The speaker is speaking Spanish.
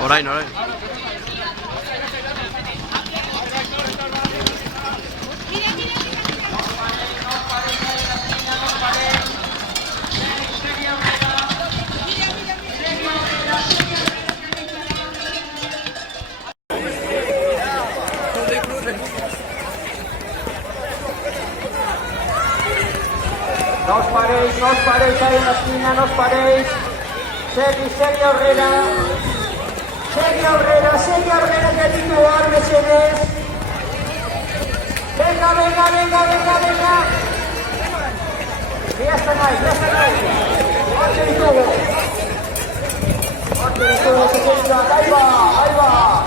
Orain. No os paréis ahí en la esquina, no os paréis. Segue aurrera. Segue aurrera, que titular, Mercedes. Venga. Ya están ahí. Martín Tubo, ahí va.